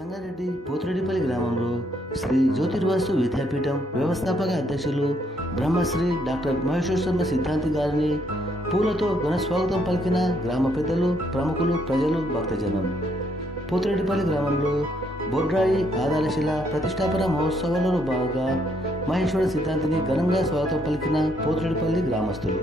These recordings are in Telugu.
సంగారెడ్డి పోతిరెడ్డిపల్లి గ్రామంలో శ్రీ జ్యోతిర్వాసు విద్యాపీఠం వ్యవస్థాపక అధ్యక్షులు బ్రహ్మశ్రీ డాక్టర్ మహేశ్వర సిద్ధాంతి గారిని పూలతో ఘన స్వాగతం పలికిన గ్రామ పెద్దలు ప్రముఖులు ప్రజలు భక్తజనం. పోతిరెడ్డిపల్లి గ్రామంలో బొడ్రాయి ఆదాలశిల ప్రతిష్టాపన మహోత్సవాలలో భాగంగా మహేశ్వర సిద్ధాంతిని ఘనంగా స్వాగతం పలికిన పోతిరెడ్డిపల్లి గ్రామస్తులు.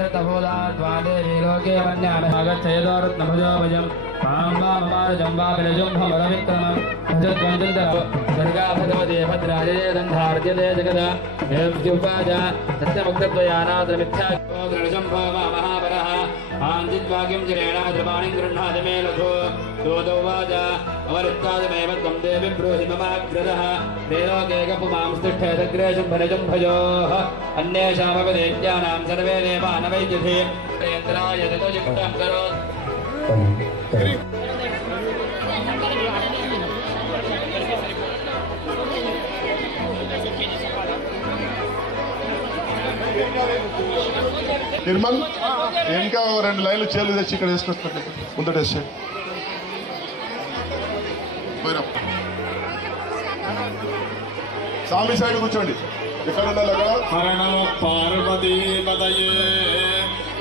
तीर्थभूताद्वादेरीलोके वन्यामगच्छयदोरत्नभुजो भजम् पाम्बाममारजम्बाभिरजुम्भमरविक्रमम् भजद्वन्द्वन्दरौ दुर्गा भगवते भद्राजये दन्धार्जते जगदा एव्युपाजा आञ्जित्वाक्यम् चिरेणाद्रपाणिम् गृह्णादिमे लघो दोदौ वाच अवरित्तादिमेव त्वम् देवीम् ब्रूहि ममाग्रदः त्रिलोकेकपुमांस्तिष्ठेदग्रेशम् भरजम् भयोः अन्येषामपि दैत्यानाम् सर्वे देवानवैद्यधे Thank you. నిర్మల్ ఇంకా ఓ రెండు లైన్లు చేలు తెచ్చి ఇక్కడ వేసుకొస్తాను ముందట వేసే స్వామి సైడ్ కూర్చోండి. ఎక్కడ ఉండాలి అక్కడ హర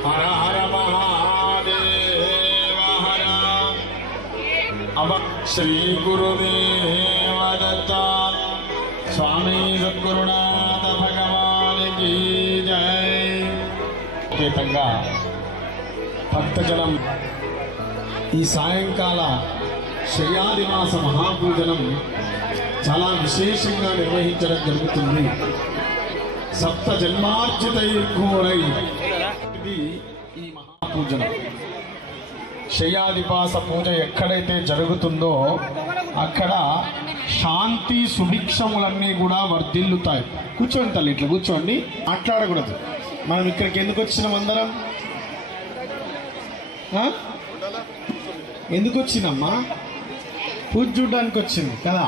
హర హర మహాదేవ హర. అవ శ్రీ గురుదేవ దత్త. స్వామి సద్గురునాథ భగవానికి జై కేతంగా భక్తజనం ఈ సాయంకాల శయ్యాదివాస మహాపూజనం చాలా విశేషంగా నిర్వహించడం జరుగుతుంది. సప్త జన్మార్జితైర్ఘోరై ఇది ఈ మహాపూజనం. శయ్యాదిపాస పూజ ఎక్కడైతే జరుగుతుందో అక్కడ శాంతి సుభిక్షములన్నీ కూడా వర్ధిల్లుతాయి. కూర్చోండి తల్లి ఇట్లా కూర్చోండి. మాట్లాడకూడదు. మనం ఇక్కడికి ఎందుకు వచ్చినాం అందరం? ఎందుకు వచ్చినమ్మా పూజ చూడడానికి వచ్చింది కదా?